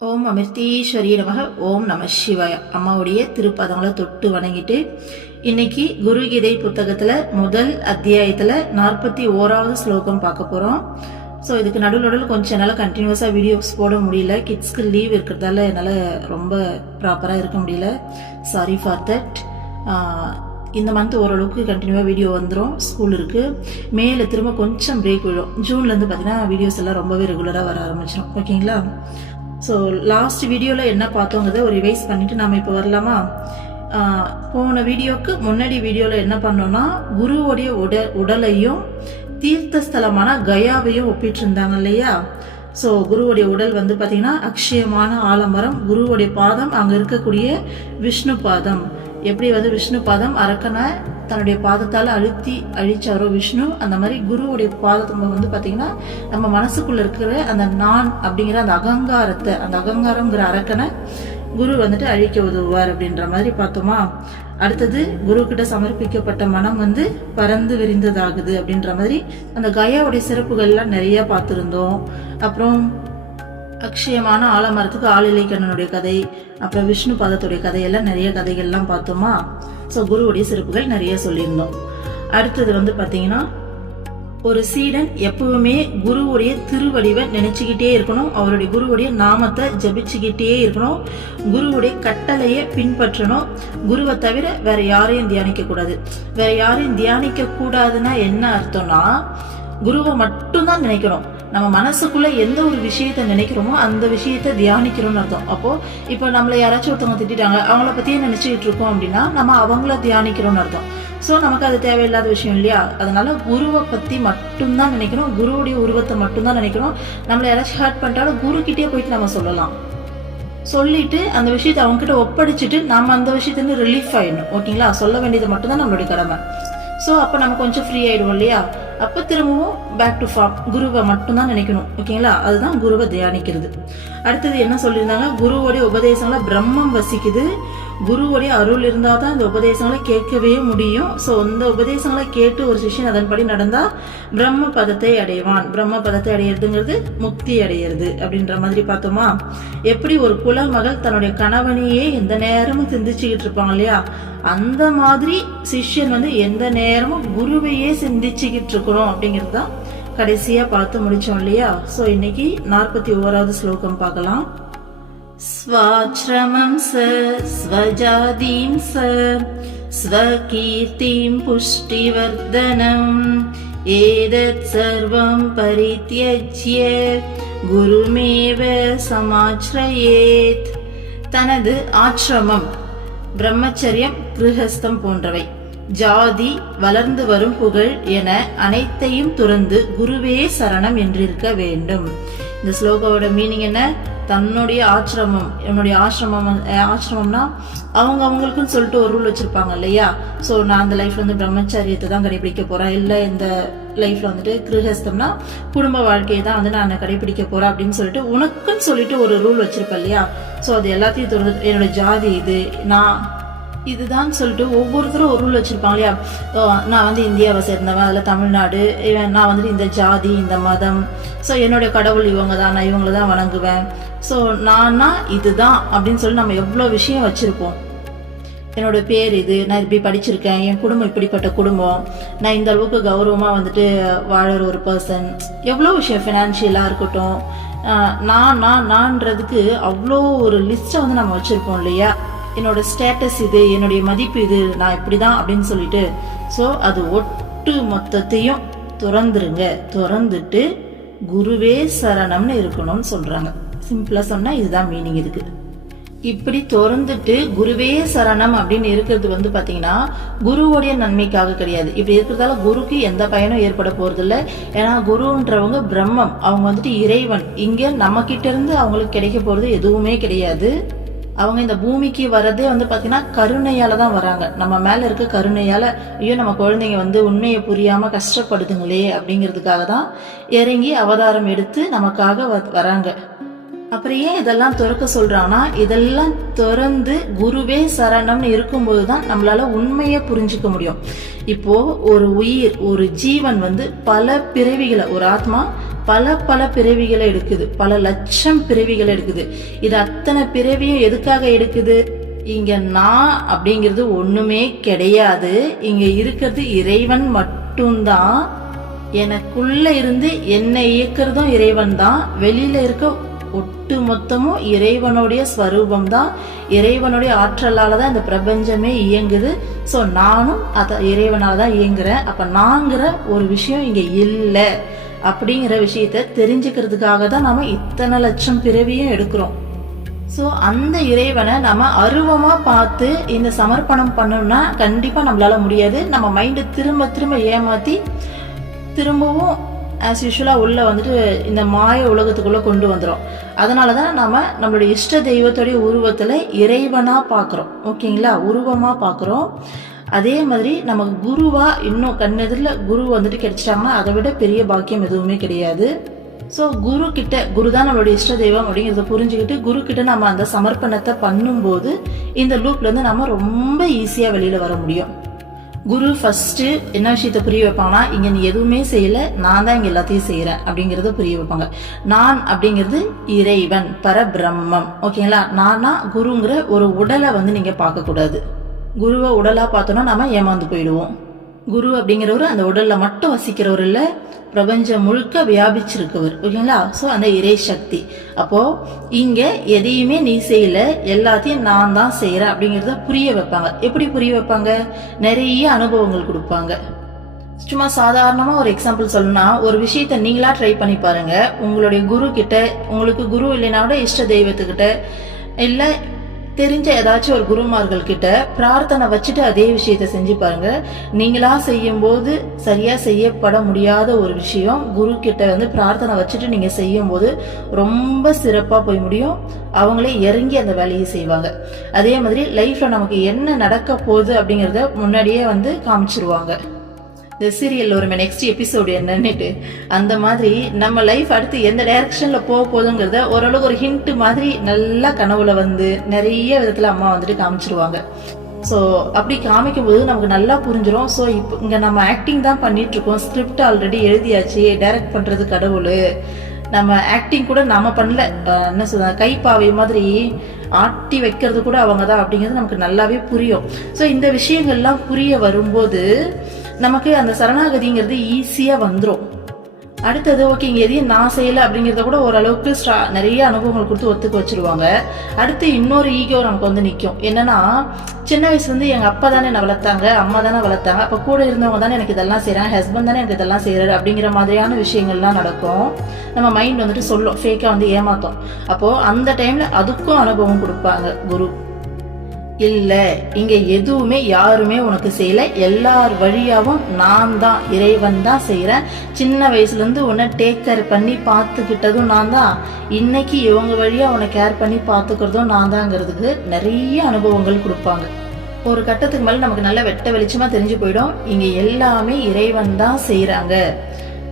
ஓம் அமிர்தீஸ்வரி நமக. ஓம் நம சிவாய. அம்மாவுடைய திருப்பதங்களை தொட்டு வணங்கிட்டு இன்னைக்கு குருகீதை புத்தகத்துல முதல் அத்தியாயத்துல 41வது ஸ்லோகம் பார்க்க போறோம். ஸோ இதுக்கு நடுவில் கொஞ்சம் என்னால் கண்டினியூஸாக வீடியோஸ் போட முடியல. கிட்ஸ்க்கு லீவ் இருக்கிறதால என்னால் ரொம்ப ப்ராப்பராக இருக்க முடியல. Sorry for that. இந்த மந்த் ஓரளவுக்கு கண்டினியூவாக வீடியோ வந்துடும். ஸ்கூல் இருக்குது. மேலே திரும்ப கொஞ்சம் பிரேக் விடும். ஜூன்லேருந்து பார்த்தீங்கன்னா வீடியோஸ் எல்லாம் ரொம்பவே ரெகுலராக வர ஆரம்பிச்சிடும். ஓகேங்களா? ஸோ லாஸ்ட் வீடியோவில் என்ன பார்த்தோங்கிறத ஒரு ரிவைஸ் பண்ணிவிட்டு நாம் இப்போ வரலாமா? போன வீடியோக்கு முன்னாடி வீடியோவில் என்ன பண்ணோம்னா குருவோடைய உடலையும் தீர்த்த ஸ்தலமான கயாவையும் ஒப்பிட்டு இருந்தாங்க இல்லையா? ஸோ குருவுடைய உடல் வந்து பார்த்தீங்கன்னா அக்ஷயமான ஆலமரம், குருவுடைய பாதம் அங்கே இருக்கக்கூடிய விஷ்ணு பாதம். எப்படி வந்து விஷ்ணு பாதம் அரக்கனை தன்னுடைய பாதத்தால் அழிச்சாரோ விஷ்ணு, அந்த மாதிரி குருவுடைய பாதத்தை வந்து பார்த்தீங்கன்னா நம்ம மனசுக்குள்ள இருக்கிற அந்த நான் அப்படிங்கிற அந்த அகங்காரத்தை, அந்த அகங்காரம்ங்கிற அரக்கனை குரு வந்துட்டு அழிக்க உதவுவார் அப்படின்ற மாதிரி பார்த்தோமா? அடுத்தது குரு கிட்ட சமர்ப்பிக்கப்பட்ட மனம் வந்து பறந்து விரிந்ததாகுது அப்படின்ற மாதிரி அந்த கயாவுடைய சிறப்புகள்லாம் நிறைய பார்த்துருந்தோம். அப்புறம் அக்ஷயமான ஆலமரத்துக்கு ஆளிலை கண்ணனுடைய கதை, அப்புறம் விஷ்ணு பாதத்துடைய கதையெல்லாம் நிறைய கதைகள்லாம் பார்த்தோமா? ஸோ குருவுடைய சிறப்புகள் நிறைய சொல்லியிருந்தோம். அடுத்தது வந்து பார்த்தீங்கன்னா ஒரு சீடன் எப்பவுமே குருவுடைய திருவடிவை நினைச்சுக்கிட்டே இருக்கணும். அவருடைய குருவுடைய நாமத்தை ஜபிச்சுக்கிட்டே இருக்கணும். குருவுடைய கட்டளையை பின்பற்றணும். குருவை தவிர வேற யாரையும் தியானிக்க கூடாது. வேற யாரையும் தியானிக்க கூடாதுன்னா என்ன அர்த்தம்னா குருவை மட்டும்தான் நினைக்கணும். நம்ம மனசுக்குள்ள எந்த ஒரு விஷயத்த நினைக்கிறோமோ அந்த விஷயத்த தியானிக்கிறோம்னு அர்த்தம். அப்போ இப்போ நம்மளை யாராச்சும் ஒருத்தவங்க திட்டாங்க, அவங்கள பத்தியே நினைச்சுக்கிட்டு இருக்கோம் அப்படின்னா நம்ம அவங்கள தியானிக்கிறோம்னு அர்த்தம். ஸோ நமக்கு அது தேவையில்லாத விஷயம் இல்லையா? அதனால குருவை பத்தி மட்டும்தான் நினைக்கணும். குருவுடைய உருவத்தை மட்டும்தான் நினைக்கணும். நம்மளை யாராச்சும் ஹர்ட் பண்ணிட்டாலும் குரு கிட்டே போயிட்டு நம்ம சொல்லலாம். சொல்லிட்டு அந்த விஷயத்த அவங்க கிட்ட ஒப்படைச்சிட்டு நம்ம அந்த விஷயத்துல ரிலீஃப் ஆயிடணும். ஓகேங்களா? சொல்ல வேண்டியது மட்டும்தான் நம்மளுடைய கடமை. ஸோ அப்போ நம்ம கொஞ்சம் ஃப்ரீ ஆயிடுவோம் இல்லையா? அப்போ திரும்பவும் பேக் டு ஃபார்ம். குருவை மட்டும்தான் நினைக்கணும். ஓகேங்களா? அதுதான் குருவை தியானிக்கிறது. அடுத்தது என்ன சொல்லியிருந்தாங்க? குருவோடைய உபதேசங்களை பிரம்மம் வசிக்குது. குருவோடைய அருள் இருந்தால் தான் இந்த உபதேசங்களை கேட்கவே முடியும். ஸோ இந்த உபதேசங்களை கேட்டு ஒரு சிஷ்யன் அதன்படி நடந்தா பிரம்ம பதத்தை அடைவான். பிரம்ம பதத்தை அடையிறதுங்கிறது முக்தி அடையிறது அப்படின்ற மாதிரி பார்த்தோமா? எப்படி ஒரு குலமகள் தன்னுடைய கணவனையே எந்த நேரமும் சிந்திச்சுக்கிட்டு இருப்பாங்க இல்லையா? அந்த மாதிரி சிஷ்யன் வந்து எந்த நேரமும் குருவையே சிந்திச்சுக்கிட்டு இருக்கணும் அப்படிங்கிறது தான் கடைசியா பார்த்து முடிச்சோம் இல்லையா? ஸோ இன்னைக்கு 41வது ஸ்லோகம் பார்க்கலாம். ஸ்வாச்ரமம் ச ஸ்வஜாதீம் ச ஸ்வகீர்த்திம் புஷ்டிவர்தனம் ஏதத் சர்வம் பரித்யஜ்ய குருமேவ சமாச்ரயேத். தனது ஆசிரமம், பிரம்மச்சரியம், கிருஹஸ்தம் போன்றவை, ஜாதி, வளர்ந்து வரும் புகழ் என அனைத்தையும் துறந்து குருவே சரணம் என்றிருக்க வேண்டும். இந்த ஸ்லோகாவோட மீனிங் என்ன? தன்னுடைய ஆசிரமம், என்னுடைய ஆசிரமம்னா அவங்க அவங்களுக்குன்னு சொல்லிட்டு ஒரு ரூல் வச்சிருப்பாங்க இல்லையா? ஸோ நான் அந்த லைஃப்ல வந்து பிரம்மச்சரியத்தை தான் கடைபிடிக்க போறேன், இல்லை இந்த லைஃப்ல வந்துட்டு கிருஹஸ்தம்னா குடும்ப வாழ்க்கையை தான் வந்து நான் கடைபிடிக்க போறேன் அப்படின்னு சொல்லிட்டு உனக்குன்னு சொல்லிட்டு ஒரு ரூல் வச்சிருப்பேன் இல்லையா? ஸோ அது எல்லாத்தையும் தொடர்ந்து என்னோட ஜாதி இது, நான் இதுதான் சொல்லிட்டு ஒவ்வொருத்தரும் ஒரு ரூல் வச்சிருப்பாங்க இல்லையா? நான் வந்து இந்தியாவை சேர்ந்தவன், அதில் தமிழ்நாடு, நான் வந்துட்டு இந்த ஜாதி, இந்த மதம், ஸோ என்னுடைய கடவுள் இவங்க தான், நான் இவங்கள தான் வணங்குவேன், ஸோ நான்னா இதுதான் அப்படின்னு சொல்லி நம்ம எவ்வளோ விஷயம் வச்சிருப்போம். என்னோட பேர் இது, நான் இப்படி படிச்சிருக்கேன், என் குடும்பம் இப்படிப்பட்ட குடும்பம், நான் இந்த அளவுக்கு கௌரவமாக வந்துட்டு வாழற ஒரு பர்சன், எவ்வளோ விஷயம், ஃபினான்ஷியலாக இருக்கட்டும், நான்றதுக்கு அவ்வளோ ஒரு லிஸ்ட்டை வந்து நம்ம வச்சுருப்போம் இல்லையா? என்னோட ஸ்டேட்டஸ் இது, என்னுடைய மதிப்பு இது, நான் இப்படிதான் அப்படின்னு சொல்லிட்டு. ஸோ அது ஒட்டு மொத்தத்தையும் துறந்துருங்க. துறந்துட்டு குருவே சரணம்னு இருக்கணும்னு சொல்றாங்க. சிம்பிளா சொன்னா இதுதான் மீனிங் இதுக்கு. இப்படி திறந்துட்டு குருவே சரணம் அப்படின்னு இருக்கிறது வந்து பாத்தீங்கன்னா குருவோடைய நன்மைக்காக கிடையாது. இப்படி இருக்கிறதால குருக்கு எந்த பயனும் ஏற்பட போறது இல்லை. ஏன்னா குருன்றவங்க பிரம்மம், அவங்க வந்துட்டு இறைவன். இங்க நம்ம கிட்ட இருந்து அவங்களுக்கு கிடைக்க போறது எதுவுமே கிடையாது. அவங்க இந்த பூமிக்கு வர்றதே வந்து பாத்தீங்கன்னா கருணையால தான் வராங்க. நம்ம மேல இருக்க கருணையால, ஐயோ நம்ம குழந்தைங்க வந்து உண்மையை புரியாம கஷ்டப்படுதுங்களே அப்படிங்கிறதுக்காக தான் இறங்கி அவதாரம் எடுத்து நமக்காக வராங்க. அப்புறம் ஏன் இதெல்லாம் துறக்க சொல்றாங்கன்னா, இதெல்லாம் திறந்து குருவே சரணம்னு இருக்கும்போதுதான் நம்மளால உண்மையை புரிஞ்சுக்க முடியும். இப்போ ஒரு உயிர், ஒரு ஜீவன் வந்து பல பிறவிகளை, ஒரு ஆத்மா பல பல பிறவிகளை எடுக்குது, பல லட்சம் பிறவிகளை எடுக்குது. இது அத்தனை பிறவியும் எதுக்காக எடுக்குது? இங்க நான் அப்படிங்கிறது ஒண்ணுமே கிடையாது. இங்க இருக்கிறது இறைவன் மட்டும்தான். எனக்குள்ள இருந்து என்னை இயக்கிறதும் இறைவன் தான். வெளியில இருக்க ஒட்டு மொத்தமும் இறைவனுடைய ஸ்வரூபம் தான். இறைவனுடைய ஆற்றலால தான் இந்த பிரபஞ்சமே இயங்குது. ஸோ நானும் இறைவனால தான் இயங்குறேன். அப்ப நாங்கிற ஒரு விஷயம் இங்க இல்லை அப்படிங்கிற விஷயத்த தெரிஞ்சுக்கிறதுக்காக தான் நாம இத்தனை லட்சம் பிறவியும் எடுக்கிறோம். ஸோ அந்த இறைவனை நம்ம அருவமா பார்த்து இந்த சமர்ப்பணம் பண்ணோம்னா கண்டிப்பா நம்மளால முடியாது. நம்ம மைண்டு திரும்ப திரும்ப ஏமாத்தி திரும்பவும் ஆஸ் யூஷுவலா உள்ள வந்துட்டு இந்த மாய உலகத்துக்குள்ள கொண்டு வந்துடும். அதனாலதான் நம்ம நம்மளுடைய இஷ்ட தெய்வத்துடைய உருவத்துல இறைவனா பாக்குறோம். ஓகேங்களா, உருவமா பாக்குறோம். அதே மாதிரி நமக்கு குருவா இன்னும் கண்ணெதிரில் குரு வந்துட்டு கிடைச்சிட்டாங்கன்னா அதை விட பெரிய பாக்கியம் எதுவுமே கிடையாது. ஸோ குரு கிட்ட, குரு தான் நம்மளுடைய இஷ்ட தெய்வம் அப்படிங்கிறத புரிஞ்சுக்கிட்டு குரு கிட்ட நம்ம அந்த சமர்ப்பணத்தை பண்ணும்போது இந்த லூப்ல இருந்து நம்ம ரொம்ப ஈஸியா வெளியில வர முடியும். குரு ஃபர்ஸ்ட் என்ன விஷயத்த புரிய வைப்பாங்கன்னா, இங்க நீ எதுவுமே செய்யல, நான் தான் இங்க எல்லாத்தையும் செய்யறேன் அப்படிங்கறத புரிய வைப்பாங்க. நான் அப்படிங்கிறது இறைவன், பரபிரம்மம். ஓகேங்களா, நானா குருங்கிற ஒரு உடலை வந்து நீங்க பார்க்க கூடாது. குருவை உடலா பார்த்தோம்னா நாம ஏமாந்து போயிடுவோம். குரு அப்படிங்கிறவர் அந்த உடல்ல மட்டும் வசிக்கிறவர் இல்ல, பிரபஞ்சம் முழுக்க வியாபிச்சிருக்கவர். ஓகேங்களா, சோ அந்த இறை சக்தி. அப்போ இங்க எதையுமே நீ செய்யல, எல்லாத்தையும் நான் தான் செய்யறேன் அப்படிங்கறத புரிய வைப்பாங்க. எப்படி புரிய வைப்பாங்க? நிறைய அனுபவங்கள் கொடுப்பாங்க. சும்மா சாதாரணமா ஒரு எக்ஸாம்பிள் சொல்லணும்னா, ஒரு விஷயத்த நீங்களா ட்ரை பண்ணி பாருங்க. உங்களுடைய குரு கிட்ட, உங்களுக்கு குரு இல்லைன்னா கூட இஷ்ட தெய்வத்துக்கிட்ட இல்ல தெரிஞ்ச ஏதாச்சும் ஒரு குருமார்கள் கிட்ட பிரார்த்தனை வச்சுட்டு அதே விஷயத்த செஞ்சு பாருங்க. நீங்களா செய்யும் போது சரியா செய்யப்பட முடியாத ஒரு விஷயம் குரு கிட்ட வந்து பிரார்த்தனை வச்சுட்டு நீங்க செய்யும் போது ரொம்ப சிறப்பா போய் முடியும். அவங்களே இறங்கி அந்த வேலையை செய்வாங்க. அதே மாதிரி லைஃப்ல நமக்கு என்ன நடக்க போகுது அப்படிங்கறத முன்னாடியே வந்து காமிச்சிருவாங்க. இந்த சீரியல் ஒரு நெக்ஸ்ட் எபிசோடு என்னன்னுட்டு அந்த மாதிரி நம்ம லைஃப் அடுத்து எந்த டைரக்ஷன்ல போக போகுதுங்கிறத ஓரளவுக்கு ஒரு ஹிண்ட் மாதிரி நல்லா கனவுல வந்து நிறைய விதத்துல அம்மா வந்துட்டு காமிச்சிருவாங்க. ஸோ அப்படி காமிக்கும் போது நமக்கு நல்லா புரிஞ்சிடும். ஸோ இப்போ இங்க நம்ம ஆக்டிங் தான் பண்ணிட்டு இருக்கோம், ஸ்கிரிப்ட் ஆல்ரெடி எழுதியாச்சு, டைரக்ட் பண்றது கடவுள், நம்ம ஆக்டிங் கூட நாம பண்ணல, என்ன சொல்றாங்க, கைப்பாவை மாதிரி ஆட்டி வைக்கிறது கூட அவங்க தான் அப்படிங்கிறது நமக்கு நல்லாவே புரியும். ஸோ இந்த விஷயங்கள்லாம் புரிய வரும்போது நமக்கு அந்த சரணாகதிங்கிறது ஈஸியா வந்துடும். அடுத்தது ஓகே, இங்க எதையும் நான் செய்யல அப்படிங்கறத கூட ஓரளவுக்கு நிறைய அனுபவங்கள் கொடுத்து ஒத்துக்க வச்சிருவாங்க. அடுத்து இன்னொரு ஈகோ நமக்கு வந்து நிக்கும். என்னன்னா, சின்ன வயசுல இருந்து எங்க அப்பா தானே என்ன வளர்த்தாங்க, அம்மா தானே வளர்த்தாங்க, அப்ப கூட இருந்தவங்க தானே எனக்கு இதெல்லாம் செய்யறாங்க, ஹஸ்பண்ட் தானே எனக்கு இதெல்லாம் செய்யறாரு அப்படிங்கிற மாதிரியான விஷயங்கள்லாம் நடக்கும். நம்ம மைண்ட் வந்துட்டு சொல்லும், ஃபேக்கா வந்து ஏமாத்தோம். அப்போ அந்த டைம்ல அதுக்கும் அனுபவம் கொடுப்பாங்க குரு. இல்ல, இங்க எதுவுமே யாருமே உனக்கு செய்யல, எல்லார் வழியாவும் நான் தான், இறைவன் தான் செய்யறேன். சின்ன வயசுல இருந்து உன்னை டேக் கேர் பண்ணி பாத்துக்கிட்டதும் நான் தான், இன்னைக்கு இவங்க வழியா உன்னை கேர் பண்ணி பாத்துக்கிறதும் நான் தாங்கிறதுக்கு நிறைய அனுபவங்கள் கொடுப்பாங்க. ஒரு கட்டத்துக்கு மேல நமக்கு நல்ல வெட்ட வெளிச்சமா தெரிஞ்சு போயிடும், இங்க எல்லாமே இறைவன் தான் செய்யறாங்க.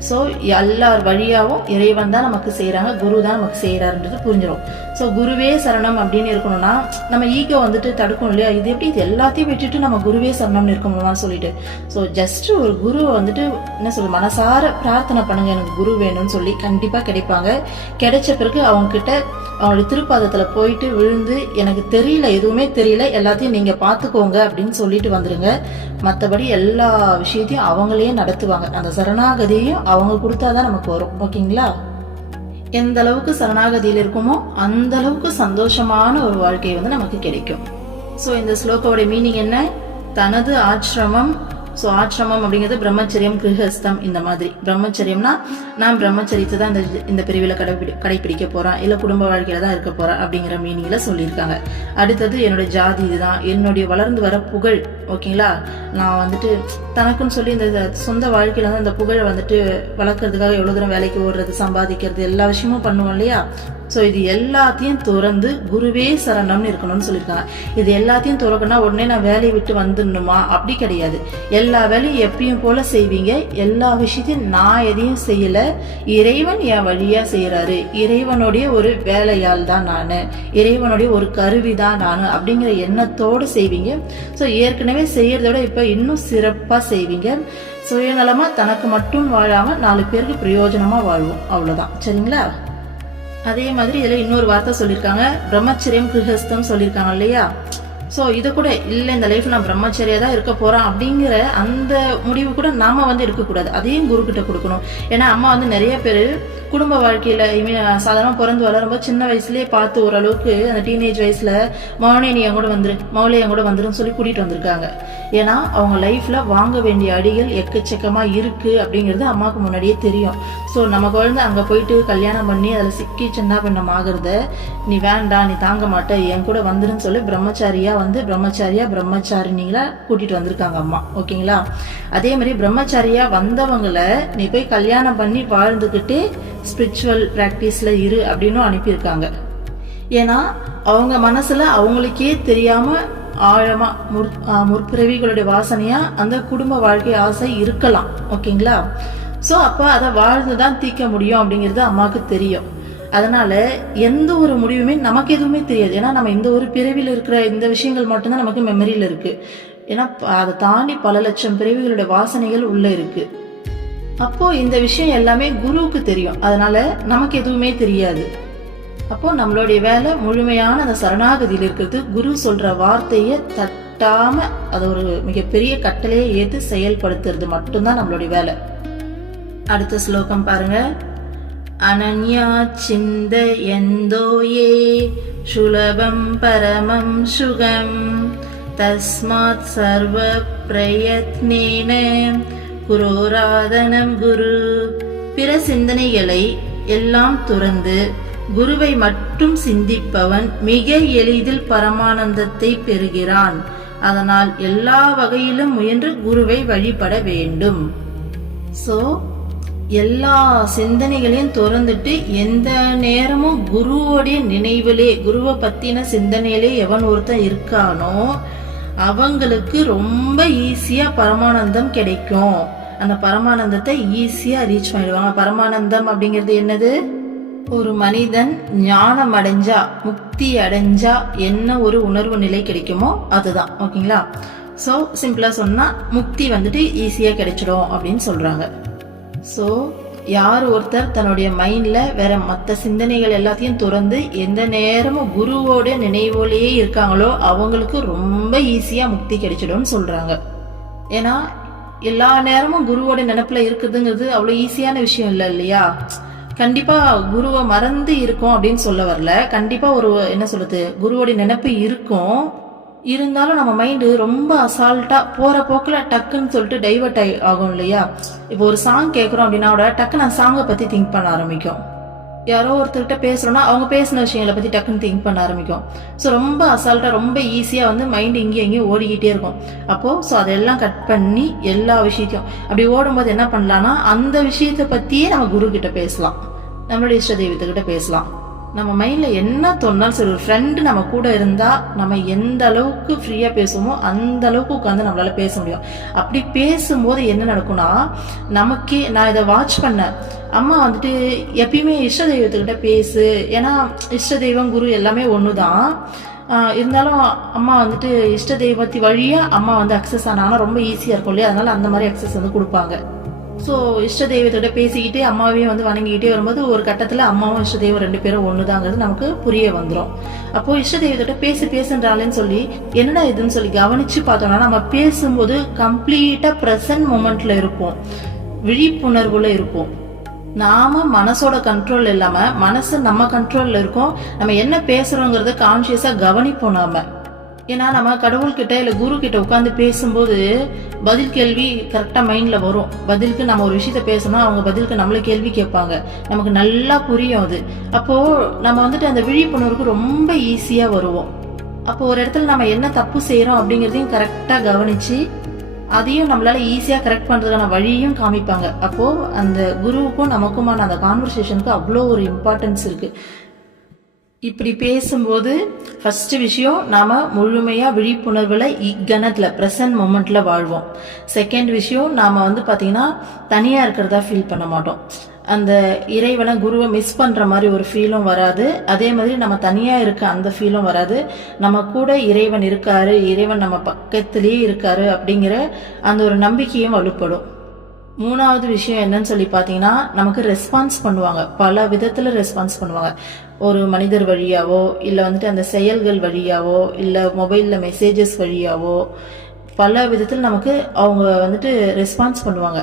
ஸோ எல்லார் வழியாவும் இறைவன் தான் நமக்கு செய்யறாங்க, குரு தான் நமக்கு செய்யறாருன்றது புரிஞ்சிடும். ஸோ குருவே சரணம் அப்படின்னு இருக்கணும்னா நம்ம ஈகோ வந்துட்டு தடுக்கும் இல்லையா, இது எப்படி இது எல்லாத்தையும் விட்டுட்டு நம்ம குருவே சரணம்னு இருக்கணும்னா சொல்லிட்டு. ஸோ ஜஸ்ட் ஒரு குருவை வந்துட்டு என்ன சொல்ற, மனசார பிரார்த்தனை பண்ணுங்க, எனக்கு குரு வேணும்னு சொல்லி கண்டிப்பா கிடைப்பாங்க. கிடைச்ச பிறகு அவங்க கிட்ட அவங்களுடைய திருப்பாதத்துல போயிட்டு விழுந்து, எனக்கு தெரியல, எதுவுமே தெரியல, எல்லாத்தையும் நீங்க பாத்துக்கோங்க அப்படின்னு சொல்லிட்டு வந்துருங்க. மற்றபடி எல்லா விஷயத்தையும் அவங்களே நடத்துவாங்க. அந்த சரணாகதியையும் அவங்க கொடுத்தாதான் நமக்கு வரும். ஓகேங்களா, எந்த அளவுக்கு சரணாகதியில் இருக்குமோ அந்த அளவுக்கு சந்தோஷமான ஒரு வாழ்க்கை வந்து நமக்கு கிடைக்கும். ஸோ இந்த ஸ்லோகோட மீனிங் என்ன? தனது ஆசிரமம். ஸோ ஆசிரமம் அப்படிங்கிறது பிரம்மச்சரியம், கிரகஸ்தம். இந்த மாதிரி பிரம்மச்சரியம்னா நான் பிரம்மச்சரியத்தை தான் இந்த பிரிவில் கடைபிடிக்க போறேன், இல்ல குடும்ப வாழ்க்கையில தான் இருக்க போறேன் அப்படிங்கிற மீனிங்ல சொல்லியிருக்காங்க. அடுத்தது என்னுடைய ஜாதி இதுதான், என்னுடைய வளர்ந்து வர புகழ். ஓகேங்களா, நான் வந்துட்டு தனக்குன்னு சொல்லி இந்த சொந்த வாழ்க்கையில வந்து இந்த புகழை வந்துட்டு வளர்க்கறதுக்காக எவ்வளவு தூரம் வேலைக்கு ஓடுறது, சம்பாதிக்கிறது, எல்லா விஷயமும் பண்ணுவோம் இல்லையா. ஸோ இது எல்லாத்தையும் துறந்து குருவே சரணம்னு இருக்கணும்னு சொல்லியிருக்காங்க. இது எல்லாத்தையும் துறக்கணும்னா உடனே நான் வேலையை விட்டு வந்துடணுமா? அப்படி கிடையாது. எல்லா வேலையும் எப்பயும் போல செய்வீங்க. எல்லா விஷயத்தையும் நான் எதையும் செய்யல, இறைவன் என் வழியா செய்யறாரு, இறைவனுடைய ஒரு வேலையால் தான் நான், இறைவனுடைய ஒரு கருவி தான் நான் அப்படிங்கிற எண்ணத்தோடு செய்வீங்க. ஸோ ஏற்கனவே செய்யறதோட இப்ப இன்னும் சிறப்பா செய்வீங்க. சுயநலமா தனக்கு மட்டும் வாழாம 4 பேருக்கு பிரயோஜனமா வாழ்வோம். அவ்வளவுதான். சரிங்களா? அதே மாதிரி இதுல இன்னொரு வார்த்தை சொல்லியிருக்காங்க, பிரம்மச்சரியம் கிரகஸ்தம் சொல்லியிருக்காங்க இல்லையா? ஸோ இது கூட இல்லை, இந்த லைஃப்ல நான் பிரம்மச்சரியா தான் இருக்க போறேன் அப்படிங்கிற அந்த முடிவு கூட நாம இருக்கக்கூடாது. அதையும் குரு கிட்ட கொடுக்கணும். ஏன்னா அம்மா நிறைய பேர் குடும்ப வாழ்க்கையில சாதாரண பிறந்து வளரும்போது சின்ன வயசுலயே பார்த்து ஓரளவுக்கு அந்த டீனேஜ் வயசுல மௌனே நீ என் கூட வந்துரு, மௌலே என் கூட வந்துருன்னு சொல்லி கூட்டிட்டு வந்திருக்காங்க. ஏன்னா அவங்க லைஃப்ல வாங்க வேண்டிய அடிகள் எக்கச்சக்கமா இருக்கு அப்படிங்கிறது அம்மாவுக்கு முன்னாடியே தெரியும். ஸோ நம்ம குழந்தை அங்க போயிட்டு கல்யாணம் பண்ணி அதில் சிக்கி சின்ன பின்னம் ஆகுறத நீ வேண்டாம், நீ தாங்க மாட்ட, என் கூட வந்துருன்னு சொல்லி பிரம்மச்சாரியா பிரம்மச்சாரினிங்களா கூட்டிட்டு வந்திருக்காங்க அம்மா. ஓகேங்களா? அதே மாதிரி பிரம்மச்சாரியா வந்தவங்களை நீ போய் கல்யாணம் பண்ணி வாழ்ந்துகிட்டு ஸ்பிரிச்சுவல் பிராக்டிஸ்ல இரு அப்படின்னு அனுப்பியிருக்காங்க. ஏன்னா அவங்க மனசுல அவங்களுக்கே தெரியாம ஆழமா முற்பிறவிகளுடைய வாசனையா அந்த குடும்ப வாழ்க்கை ஆசை இருக்கலாம். ஓகேங்களா? சோ அப்ப அதை வாழ்ந்துதான் தீர்க்க முடியும் அப்படிங்கிறது அம்மாவுக்கு தெரியும். அதனால எந்த ஒரு முடிவுமே நமக்கு எதுவுமே தெரியாது. ஏன்னா நம்ம இந்த ஒரு பிறவியில் இருக்கிற இந்த விஷயங்கள் மட்டும்தான் நமக்கு மெமரியில இருக்கு. ஏன்னா அதை தாண்டி பல லட்சம் பிறவிகளுடைய வாசனைகள் உள்ள இருக்கு. அப்போ இந்த விஷயம் எல்லாமே குருவுக்கு தெரியும். அதனால நமக்கு எதுவுமே தெரியாது. அப்போ நம்மளுடைய வேலை முழுமையான அந்த சரணாகதியில் இருக்கிறது. குரு சொல்ற வார்த்தையை தட்டாம அதை ஒரு மிகப்பெரிய கட்டளையை ஏற்று செயல்படுத்துறது மட்டும்தான் நம்மளுடைய வேலை. அடுத்த ஸ்லோகம் பாருங்க. அனன்யா சிந்தயந்தோ யே சுலபம் பரமம் சுகம் தஸ்மாத் சர்வ பிரயத்னேன குரோராதனம் குரு. பிற சிந்தனைகளை எல்லாம் துறந்து குருவை மட்டும் சிந்திப்பவன் மிக எளிதில் பரமானந்தத்தை பெறுகிறான். அதனால் எல்லா வகையிலும் முயன்று குருவை வழிபட வேண்டும். சோ எல்லா சிந்தனைகளையும் துறந்துட்டு எந்த நேரமும் குருவோடைய நினைவிலே, குருவை பத்தின சிந்தனையிலே எவன் ஒருத்தன் இருக்கானோ அவங்களுக்கு ரொம்ப ஈஸியா பரமானந்தம் கிடைக்கும். அந்த பரமானந்தத்தை ஈஸியா ரீச் பண்ணிடுவாங்க. பரமானந்தம் அப்படிங்கிறது என்னது? ஒரு மனிதன் ஞானம் அடைஞ்சா, முக்தி அடைஞ்சா என்ன ஒரு உணர்வு நிலை கிடைக்குமோ அதுதான். ஓகேங்களா? சோ சிம்பிளா சொன்னா முக்தி ஈஸியா கிடைச்சிடும் அப்படின்னு சொல்றாங்க. சோ யார் ஒருத்தர் தன்னுடைய மைண்ட்ல வேற மற்ற சிந்தனைகள் எல்லாத்தையும் துறந்து எந்த நேரமும் குருவோட நினைவோலேயே இருக்காங்களோ அவங்களுக்கு ரொம்ப ஈஸியா முக்தி கிடைச்சிடும்னு சொல்றாங்க. ஏன்னா எல்லா நேரமும் குருவோட நினைப்புல இருக்குதுங்கிறது அவ்வளவு ஈஸியான விஷயம் இல்லை இல்லையா? கண்டிப்பா குருவை மறந்து இருக்கும் அப்படின்னு சொல்ல வரல. கண்டிப்பா ஒரு என்ன சொல்றது, குருவோட நினைப்பு இருக்கும். இருந்தாலும் நம்ம மைண்டு ரொம்ப அசால்ட்டா போற போக்குல டக்குன்னு சொல்லிட்டு டைவர்ட் ஆகும் இல்லையா? இப்போ ஒரு சாங் கேட்கறோம் அப்படின்னா டக்குன்னு அந்த சாங்கை பத்தி திங்க் பண்ண ஆரம்பிக்கும். யாரோ ஒருத்தர்கிட்ட பேசுறோம்னா அவங்க பேசின விஷயங்களை பத்தி டக்குன்னு திங்க் பண்ண ஆரம்பிக்கும். ஸோ ரொம்ப அசால்ட்டா ரொம்ப ஈஸியா மைண்ட் இங்கேயும் எங்கேயும் ஓடிக்கிட்டே இருக்கும். அப்போ ஸோ அதெல்லாம் கட் பண்ணி எல்லா விஷயத்தையும் அப்படி ஓடும்போது என்ன பண்ணலாம்னா அந்த விஷயத்த பத்தியே நம்ம குரு கிட்ட பேசலாம், நம்மளுடைய இஷ்ட தெய்வத்துக்கிட்ட பேசலாம். நம்ம மைண்ட்ல என்ன தோணுனாலும் சரி, ஒரு ஃப்ரெண்டு நம்ம கூட இருந்தா நம்ம எந்த அளவுக்கு ஃப்ரீயா பேசுவோமோ அந்த அளவுக்கு உட்காந்து நம்மளால பேச முடியும். அப்படி பேசும்போது என்ன நடக்கும்னா நமக்கே, நான் இதை வாட்ச் பண்ணேன், அம்மா எப்பயுமே இஷ்ட தெய்வத்துக்கிட்ட பேசு, ஏன்னா இஷ்ட தெய்வம் குரு எல்லாமே ஒண்ணுதான். இருந்தாலும் அம்மா இஷ்ட தெய்வத்தி வழியா அம்மா அக்சஸ் ஆனாங்கன்னா ரொம்ப ஈஸியா இருக்கும் இல்லையா? அதனால அந்த மாதிரி அக்சஸ் கொடுப்பாங்க. ஸோ இஷ்ட தெய்வத்தோட பேசிக்கிட்டே அம்மாவையும் வணங்கிக்கிட்டே வரும்போது ஒரு கட்டத்தில் அம்மாவும் இஷ்ட தெய்வம் 2 பேரும் ஒண்ணுதாங்கிறது நமக்கு புரிய வந்துடும். அப்போ இஷ்ட தெய்வத்தோட பேசுன்றாலேன்னு சொல்லி என்னடா இதுன்னு சொல்லி கவனிச்சு பார்த்தோம்னா நம்ம பேசும்போது கம்ப்ளீட்டா ப்ரெசன்ட் மொமெண்ட்ல இருப்போம், விழிப்புணர்வுல இருப்போம். நாம மனசோட கண்ட்ரோல் இல்லாம மனசு நம்ம கண்ட்ரோல்ல இருக்கும். நம்ம என்ன பேசுறோங்கிறத கான்சியஸா கவனிப்போம் நாம. ஏன்னா நம்ம கடவுள்கிட்ட இல்ல குரு கிட்ட உட்காந்து பேசும்போது பதில் கேள்வி கரெக்டா மைண்ட்ல வரும். பதிலுக்கு நம்ம ஒரு விஷயத்த பேசணும், அவங்க பதிலுக்கு நம்மள கேள்வி கேட்பாங்க, நமக்கு நல்லா புரியும் அது. அப்போ நம்ம அந்த விழிப்புணர்வுக்கு ரொம்ப ஈஸியா வருவோம். அப்போ ஒரு இடத்துல நம்ம என்ன தப்பு செய்யறோம் அப்படிங்கறதையும் கரெக்டா கவனிச்சு அதையும் நம்மளால ஈஸியா கரெக்ட் பண்றதுக்கான வழியும் காமிப்பாங்க. அப்போ அந்த குருவுக்கும் நமக்குமான அந்த கான்வர்சேஷனுக்கு அவ்வளோ ஒரு இம்பார்ட்டன்ஸ் இருக்கு. இப்படி பேசும்போது ஃபர்ஸ்ட் விஷயம், நாம முழுமையா விழிப்புணர்வுல இக்கணத்துல பிரசன்ட் மொமெண்ட்ல வாழ்வோம். செகண்ட் விஷயம், நாம பாத்தீங்கன்னா தனியா இருக்கிறதா ஃபீல் பண்ண மாட்டோம். அந்த இறைவனை குருவை மிஸ் பண்ற மாதிரி ஒரு ஃபீலும் வராது. அதே மாதிரி நம்ம தனியா இருக்க அந்த ஃபீலும் வராது. நம்ம கூட இறைவன் இருக்காரு, இறைவன் நம்ம பக்கத்திலேயே இருக்காரு அப்படிங்கிற அந்த ஒரு நம்பிக்கையும் வலுப்படும். மூணாவது விஷயம் என்னன்னு சொல்லி பார்த்தீங்கன்னா, நமக்கு ரெஸ்பான்ஸ் பண்ணுவாங்க, பல விதத்தில் ரெஸ்பான்ஸ் பண்ணுவாங்க. ஒரு மனிதர் வழியாவோ இல்லை அந்த செயல்கள் வழியாவோ இல்லை மொபைலில் மெசேஜஸ் வழியாவோ பல விதத்தில் நமக்கு அவங்க ரெஸ்பான்ஸ் பண்ணுவாங்க.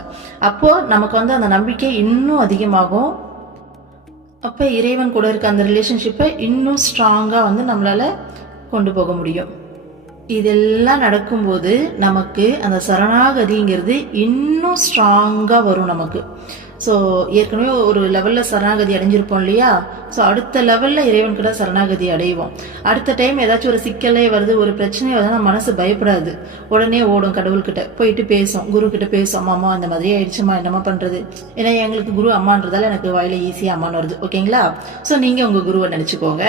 அப்போ நமக்கு அந்த நம்பிக்கை இன்னும் அதிகமாகும். அப்போ இறைவன் கூட இருக்க அந்த ரிலேஷன்ஷிப்பை இன்னும் ஸ்ட்ராங்காக நம்மளால கொண்டு போக முடியும். இதெல்லாம் நடக்கும்போது நமக்கு அந்த சரணாகதிங்கிறது இன்னும் ஸ்ட்ராங்காக வரும் நமக்கு. ஸோ ஏற்கனவே ஒரு லெவலில் சரணாகதி அடைஞ்சிருப்போம் இல்லையா? ஸோ அடுத்த லெவலில் இறைவன் கிட்ட சரணாகதி அடைவோம். அடுத்த டைம் ஏதாச்சும் ஒரு சிக்கலே வருது, ஒரு பிரச்சனையே வருது, நம்ம மனசு பயப்படாது, உடனே ஓடும் கடவுள்கிட்ட போயிட்டு பேசும், குரு கிட்ட பேசும். அம்மா அந்த மாதிரி ஆயிடுச்சுமா, என்னம்மா பண்ணுறது? ஏன்னா எங்களுக்கு குரு அம்மான்றதால எனக்கு வாயில ஈஸியாக அம்மான்னு வருது. ஓகேங்களா? ஸோ நீங்கள் உங்கள் குருவை நினச்சிக்கோங்க.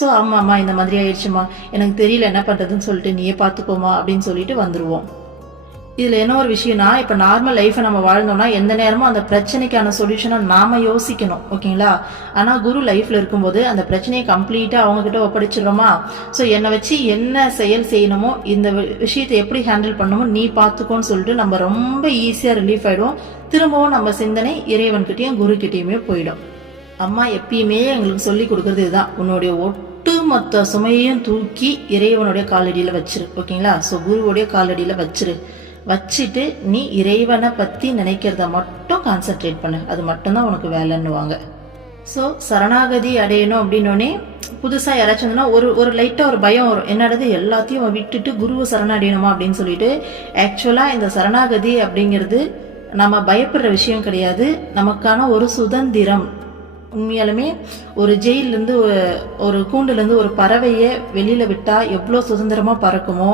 ஸோ அம்மா இந்த மாதிரி ஆயிடுச்சுமா, எனக்கு தெரியல என்ன பண்ணுறதுன்னு சொல்லிட்டு நீயே பார்த்துக்கோமா அப்படின்னு சொல்லிட்டு வந்துடுவோம். இதில் என்ன ஒரு விஷயம்னா, இப்போ நார்மல் லைஃப்பை நம்ம வாழ்ந்தோம்னா எந்த நேரமும் அந்த பிரச்சனைக்கான சொல்யூஷனை நாம யோசிக்கணும். ஓகேங்களா? ஆனால் குரு லைஃப்ல இருக்கும்போது அந்த பிரச்சனையை கம்ப்ளீட்டாக அவங்கக்கிட்ட ஒப்படைச்சிடுறோமா? ஸோ என்னை வச்சு என்ன செயல் செய்யணுமோ, இந்த விஷயத்தை எப்படி ஹேண்டில் பண்ணணுமோ நீ பார்த்துக்கோன்னு சொல்லிட்டு நம்ம ரொம்ப ஈஸியாக ரிலீஃப் ஆகிடுவோம். திரும்பவும் நம்ம சிந்தனை இறைவன்கிட்டையும் குருக்கிட்டையுமே போயிடும். அம்மா எப்பயுமே எங்களுக்கு சொல்லி கொடுக்கறது இதுதான், உன்னுடைய ஒட்டுமொத்த சுமையையும் தூக்கி இறைவனுடைய காலடியில் வச்சிரு. ஓகேங்களா? ஸோ குருவுடைய காலடியில் வச்சுட்டு நீ இறைவனை பற்றி நினைக்கிறத மட்டும் கான்சென்ட்ரேட் பண்ணு, அது மட்டும்தான் உனக்கு வேலைன்னுவாங்க. ஸோ சரணாகதி அடையணும் அப்படின்னோடனே புதுசாக யாராச்சும் வந்தோன்னா ஒரு லைட்டாக ஒரு பயம் வரும், என்னது எல்லாத்தையும் விட்டுட்டு குருவை சரணடையணுமா அப்படின்னு சொல்லிட்டு. ஆக்சுவலாக இந்த சரணாகதி அப்படிங்கிறது நம்ம பயப்படுற விஷயம் கிடையாது, நமக்கான ஒரு சுதந்திரம். உண்மையாலுமே ஒரு ஜெயிலிருந்து ஒரு கூண்டுலேருந்து ஒரு பறவையை வெளியில் விட்டால் எவ்வளோ சுதந்திரமாக பறக்குமோ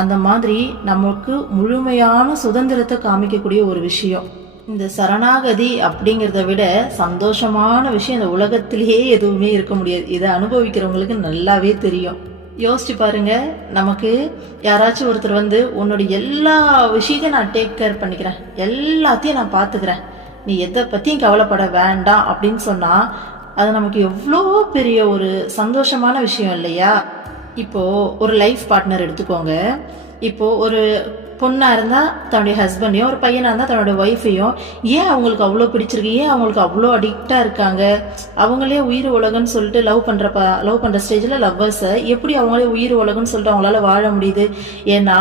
அந்த மாதிரி நமக்கு முழுமையான சுதந்திரத்தை காமிக்கக்கூடிய ஒரு விஷயம் இந்த சரணாகதி. அப்படிங்கிறத விட சந்தோஷமான விஷயம் இந்த உலகத்திலேயே எதுவுமே இருக்க முடியாது. இதை அனுபவிக்கிறவங்களுக்கு நல்லாவே தெரியும். யோசிச்சு பாருங்க, நமக்கு யாராச்சும் ஒருத்தர் உன்னோட எல்லா விஷயத்தையும் நான் டேக் கேர் பண்ணிக்கிறேன், எல்லாத்தையும் நான் பார்த்துக்கிறேன், நீ எதை பற்றியும் கவலைப்பட வேண்டாம் அப்படின்னு சொன்னால் அது நமக்கு எவ்வளோ பெரிய ஒரு சந்தோஷமான விஷயம் இல்லையா? இப்போது ஒரு லைஃப் பார்ட்னர் எடுத்துக்கோங்க. இப்போது ஒரு பொண்ணாக இருந்தால் தன்னுடைய ஹஸ்பண்டையும், ஒரு பையனாக இருந்தால் தன்னோட ஒய்ஃபையும் ஏன் அவங்களுக்கு அவ்வளோ பிடிச்சிருக்கு, ஏன் அவங்களுக்கு அவ்வளோ அடிக்டாக இருக்காங்க? அவங்களே உயிர் உலகன்னு சொல்லிட்டு லவ் பண்ணுற ஸ்டேஜில் லவ்வர்ஸை எப்படி அவங்களே உயிர் உலகன்னு சொல்லிட்டு அவங்களால வாழ முடியுது? ஏன்னா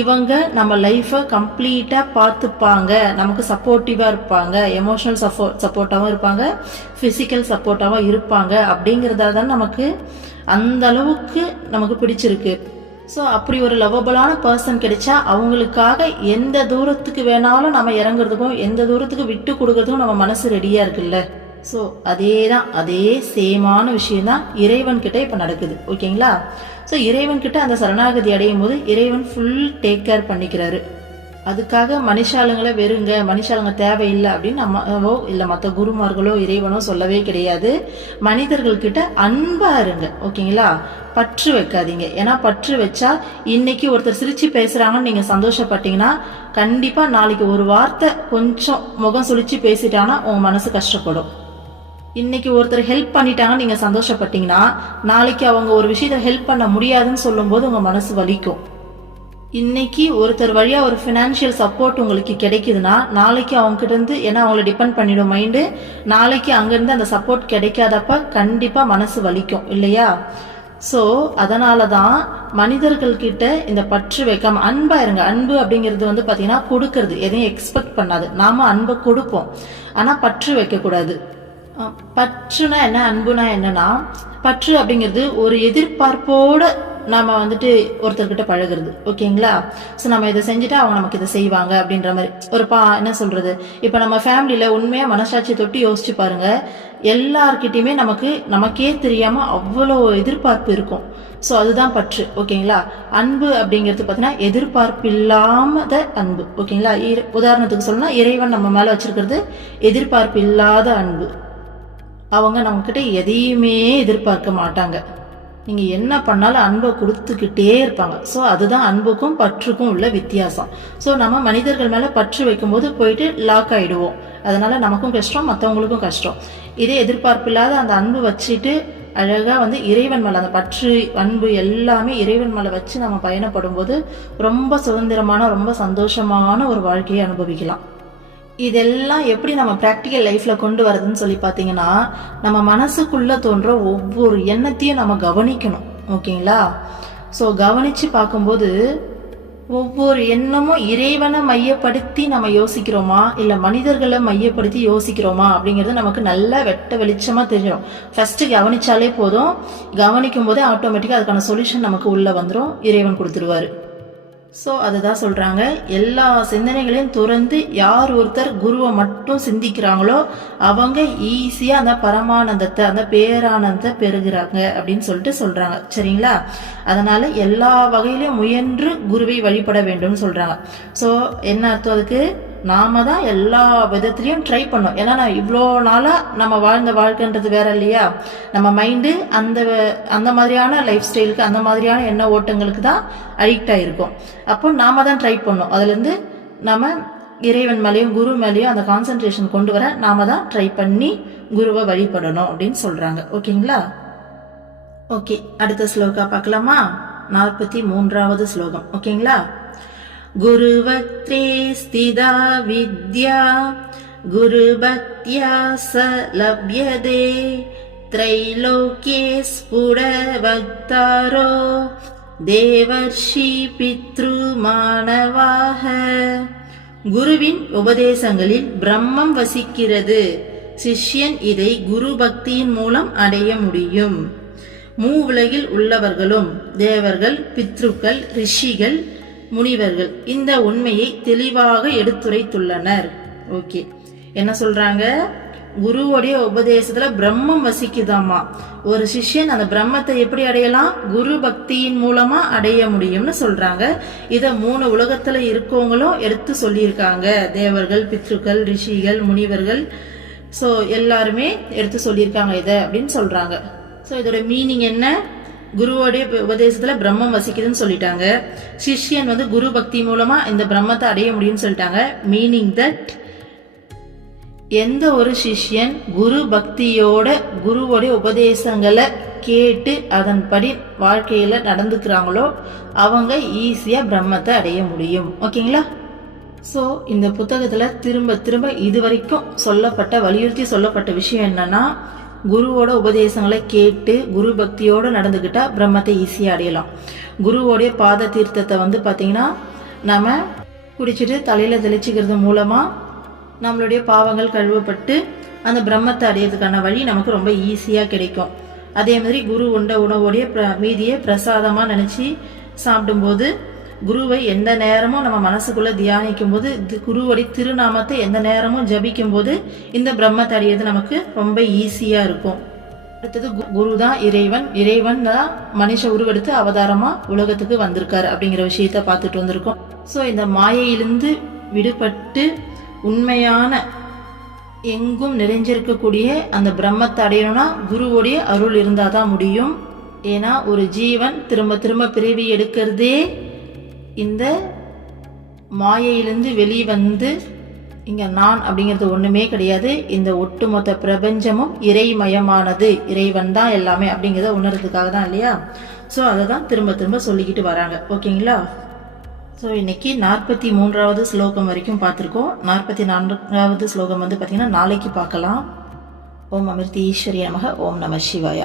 இவங்க நம்ம லைஃப்பை கம்ப்ளீட்டாக பார்த்துப்பாங்க, நமக்கு சப்போர்ட்டிவாக இருப்பாங்க, எமோஷனல் சப்போர்ட்டாகவும் இருப்பாங்க, ஃபிசிக்கல் சப்போர்ட்டாகவும் இருப்பாங்க. அப்படிங்கிறதால தான் நமக்கு அந்த அளவுக்கு நமக்கு பிடிச்சிருக்கு. ஸோ அப்படி ஒரு லவ்வபிளான பர்சன் கிடைச்சா அவங்களுக்காக எந்த தூரத்துக்கு வேணாலும் நம்ம இறங்குறதுக்கும் எந்த தூரத்துக்கு விட்டு கொடுக்கறதுக்கும் நம்ம மனசு ரெடியாக இருக்குல்ல. ஸோ அதே சேமான விஷயம்தான் இறைவன் கிட்ட இப்போ நடக்குது. ஓகேங்களா? ஸோ இறைவன் கிட்ட அந்த சரணாகதி அடையும் போது இறைவன் ஃபுல் டேக் கேர் பண்ணிக்கிறாரு. அதுக்காக மனுஷாளுங்களை வெறுங்க, மனுஷாளுங்க தேவையில்லை அப்படின்னு நம்மவோ இல்லை மற்ற குருமார்களோ இறைவனோ சொல்லவே கிடையாது. மனிதர்கள்கிட்ட அன்பா இருங்க. ஓகேங்களா? பற்று வைக்காதீங்க. ஏன்னா பற்று வச்சா இன்னைக்கு ஒருத்தர் சிரிச்சு பேசுறாங்கன்னு நீங்க சந்தோஷப்பட்டீங்கன்னா கண்டிப்பா நாளைக்கு ஒரு வார்த்தை கொஞ்சம் முகம் சுழிச்சு பேசிட்டாங்கன்னா உங்க மனசு கஷ்டப்படும். இன்னைக்கு ஒருத்தர் ஹெல்ப் பண்ணிட்டாங்கன்னு நீங்க சந்தோஷப்பட்டீங்கன்னா நாளைக்கு அவங்க ஒரு விஷயத்த ஹெல்ப் பண்ண முடியாதுன்னு சொல்லும் போது உங்க மனசு வலிக்கும். இன்னைக்கு ஒருத்தர் வழியா ஒரு ஃபினான்ஷியல் சப்போர்ட் உங்களுக்கு கிடைக்குதுன்னா நாளைக்கு அவங்க கிட்ட இருந்து, ஏன்னா அவங்களை டிபெண்ட் பண்ணிடும் மைண்டு, நாளைக்கு அங்கிருந்து அந்த சப்போர்ட் கிடைக்காதப்ப கண்டிப்பா மனசு வலிக்கும் இல்லையா? ஸோ அதனால தான் மனிதர்கள்கிட்ட இந்த பற்று வைக்காம அன்பா இருங்க. அன்பு அப்படிங்கிறது பார்த்தீங்கன்னா கொடுக்கறது, எதையும் எக்ஸ்பெக்ட் பண்ணாது. நாம அன்பை கொடுப்போம், ஆனா பற்று வைக்கக்கூடாது. பற்றுனா என்ன, அன்புனா என்னன்னா, பற்று அப்படிங்கிறது ஒரு எதிர்பார்ப்போட நாம ஒருத்தர்கிட்ட பழகிறது. ஓகேங்களா? ஸோ நம்ம இதை செஞ்சுட்டா அவங்க நமக்கு இதை செய்வாங்க அப்படின்ற மாதிரி ஒரு என்ன சொல்றது, இப்போ நம்ம ஃபேமிலியில உண்மையா மனசாட்சி தொட்டு யோசிச்சு பாருங்க, எல்லார்கிட்டையுமே நமக்கே தெரியாம அவ்வளோ எதிர்பார்ப்பு இருக்கும். ஸோ அதுதான் பற்று. ஓகேங்களா? அன்பு அப்படிங்கிறது பார்த்தீங்கன்னா எதிர்பார்ப்பு இல்லாத அன்பு. ஓகேங்களா? உதாரணத்துக்கு சொல்லணும்னா இறைவன் நம்ம மேல வச்சிருக்கிறது எதிர்பார்ப்பு இல்லாத அன்பு. அவங்க நம்மக்கிட்ட எதையுமே எதிர்பார்க்க மாட்டாங்க. நீங்கள் என்ன பண்ணாலும் அன்பை கொடுத்துக்கிட்டே இருப்பாங்க. ஸோ அதுதான் அன்புக்கும் பற்றுக்கும் உள்ள வித்தியாசம். ஸோ நம்ம மனிதர்கள் மேலே பற்று வைக்கும்போது போயிட்டு லாக் ஆகிடுவோம். அதனால் நமக்கும் கஷ்டம், மற்றவங்களுக்கும் கஷ்டம். இதே எதிர்பார்ப்பு இல்லாத அந்த அன்பு வச்சுட்டு அழகாக இறைவன் மேலே அந்த பற்று அன்பு எல்லாமே இறைவன் மேலே வச்சு நம்ம பயணப்படும் போது ரொம்ப சுதந்திரமான ரொம்ப சந்தோஷமான ஒரு வாழ்க்கையை அனுபவிக்கலாம். இதெல்லாம் எப்படி நம்ம ப்ராக்டிக்கல் லைஃப்பில் கொண்டு வரதுன்னு சொல்லி பார்த்தீங்கன்னா, நம்ம மனசுக்குள்ளே தோன்ற ஒவ்வொரு எண்ணத்தையும் நம்ம கவனிக்கணும். ஓகேங்களா? ஸோ கவனித்து பார்க்கும்போது ஒவ்வொரு எண்ணமும் இறைவனை மையப்படுத்தி நம்ம யோசிக்கிறோமா இல்லை மனிதர்களை மையப்படுத்தி யோசிக்கிறோமா அப்படிங்கிறது நமக்கு நல்லா வெட்ட வெளிச்சமாக தெரியும். ஃபஸ்ட்டு கவனிச்சாலே போதும். கவனிக்கும் போதே ஆட்டோமேட்டிக்காக அதுக்கான சொல்யூஷன் நமக்கு உள்ளே வந்துடும், இறைவன் கொடுத்துருவாரு. ஸோ அதுதான் சொல்கிறாங்க, எல்லா சிந்தனைகளையும் துறந்து யார் ஒருத்தர் குருவை மட்டும் சிந்திக்கிறாங்களோ அவங்க ஈஸியாக அந்த பரமானந்தத்தை அந்த பேரானந்தத்தை பெறுகிறாங்க அப்படின்னு சொல்லிட்டு சொல்கிறாங்க. சரிங்களா? அதனால் எல்லா வகையிலையும் முயன்று குருவை வழிபட வேண்டும்னு சொல்கிறாங்க. ஸோ என்ன அர்த்தம் அதுக்கு? நாம தான் எல்லா விதத்துலையும் ட்ரை பண்ணோம். ஏன்னா நான் இவ்வளோ நாளாக நம்ம வாழ்ந்த வாழ்க்கைன்றது வேற இல்லையா? நம்ம மைண்டு அந்த மாதிரியான லைஃப் ஸ்டைலுக்கு அந்த மாதிரியான எண்ண ஓட்டங்களுக்கு தான் அடிக்ட் ஆகிருக்கும். அப்போ நாம தான் ட்ரை பண்ணோம். அதுலேருந்து நம்ம இறைவன் மேலேயும் குரு மேலேயும் அந்த கான்சன்ட்ரேஷன் கொண்டு வர நாம தான் ட்ரை பண்ணி குருவை வழிபடணும் அப்படின்னு சொல்கிறாங்க. ஓகேங்களா? ஓகே, அடுத்த ஸ்லோகா பார்க்கலாமா? 43வது ஸ்லோகம். ஓகேங்களா? குருவக்த்ரே ஸ்திதா வித்யா குருபக்த்யா ச லப்யதே த்ரைலோக்யே ஸ்புடவக்தாரோ தேவர்ஷி பித்ரு மானவாக. குருவின் உபதேசங்களில் பிரம்மம் வசிக்கிறது. சிஷ்யன் இதை குரு பக்தியின் மூலம் அடைய முடியும். மூவுலகில் உள்ளவர்களும் தேவர்கள், பித்ருக்கள், ரிஷிகள், முனிவர்கள் இந்த உண்மையை தெளிவாக எடுத்துரைத்துள்ளனர். ஓகே, என்ன சொல்றாங்க? குருவோடைய உபதேசத்துல பிரம்மம் வசிக்குதாமா. ஒரு சிஷ்யன் அந்த பிரம்மத்தை எப்படி அடையலாம்? குரு பக்தியின் மூலமா அடைய முடியும்னு சொல்றாங்க. இத 3 உலகத்துல இருக்கவங்களும் எடுத்து சொல்லியிருக்காங்க. தேவர்கள், பித்ருக்கள், ரிஷிகள், முனிவர்கள், ஸோ எல்லாருமே எடுத்து சொல்லியிருக்காங்க இதை அப்படின்னு சொல்றாங்க. ஸோ இதோட மீனிங் என்ன? குருவோடைய உபதேசத்துல பிரம்மம் வசிக்குதுன்னு சொல்லிட்டாங்க. சிஷ்யன் குரு பக்தி மூலமா இந்த பிரம்மத்தை அடைய முடியும்னு சொல்லிட்டாங்க. மீனிங் தட் எந்த ஒரு சிஷ்யன் குரு பக்தியோட குருவோடைய உபதேசங்களை கேட்டு அதன்படி வாழ்க்கையில நடந்துக்கிறாங்களோ அவங்க ஈஸியா பிரம்மத்தை அடைய முடியும். ஓகேங்களா? ஸோ இந்த புத்தகத்துல திரும்ப திரும்ப இதுவரைக்கும் சொல்லப்பட்ட வலியுறுத்தி சொல்லப்பட்ட விஷயம் என்னன்னா, குருவோட உபதேசங்களை கேட்டு குரு பக்தியோடு நடந்துக்கிட்டா பிரம்மத்தை ஈஸியாக அடையலாம். குருவோடைய பாத தீர்த்தத்தை பார்த்தீங்கன்னா நம்ம குடிச்சிட்டு தலையில் தெளிச்சிக்கிறது மூலமாக நம்மளுடைய பாவங்கள் கழுவப்பட்டு அந்த பிரம்மத்தை அடையிறதுக்கான வழி நமக்கு ரொம்ப ஈஸியாக கிடைக்கும். அதே மாதிரி குரு உண்ட உணவோடைய மீதியை பிரசாதமாக நினச்சி சாப்பிடும்போது குருவை எந்த நேரமும் நம்ம மனசுக்குள்ள தியானிக்கும் போது குருவோடைய திருநாமத்தை எந்த நேரமும் ஜபிக்கும் போது இந்த பிரம்மத்தை அடையிறது நமக்கு ரொம்ப ஈஸியா இருக்கும். அடுத்தது குரு தான் இறைவன். இறைவன் தான் மனுஷ உருவெடுத்து அவதாரமா உலகத்துக்கு வந்திருக்காரு அப்படிங்கிற விஷயத்த பார்த்துட்டு வந்திருக்கோம். ஸோ இந்த மாயையிலிருந்து விடுபட்டு உண்மையான எங்கும் நிறைஞ்சிருக்கக்கூடிய அந்த பிரம்மத்தை அடையணும்னா குருவோடைய அருள் இருந்தாதான் முடியும். ஏன்னா ஒரு ஜீவன் திரும்ப திரும்ப பிறவி எடுக்கிறதே இந்த மாயையிலிருந்து வெளிவந்து இங்க நான் அப்படிங்கிறது ஒண்ணுமே கிடையாது. இந்த ஒட்டுமொத்த பிரபஞ்சமும் இறைமயமானது, இறைவன் தான் எல்லாமே அப்படிங்கிறத உணர்றதுக்காக தான் இல்லையா? ஸோ அதை தான் திரும்ப திரும்ப சொல்லிக்கிட்டு வராங்க. ஓகேங்களா? ஸோ இன்னைக்கு 43வது ஸ்லோகம் வரைக்கும் பார்த்துருக்கோம். 44வது ஸ்லோகம் பார்த்தீங்கன்னா நாளைக்கு பார்க்கலாம். ஓம் அமிர்தீஸ்வரி நமக. ஓம் நம சிவாய.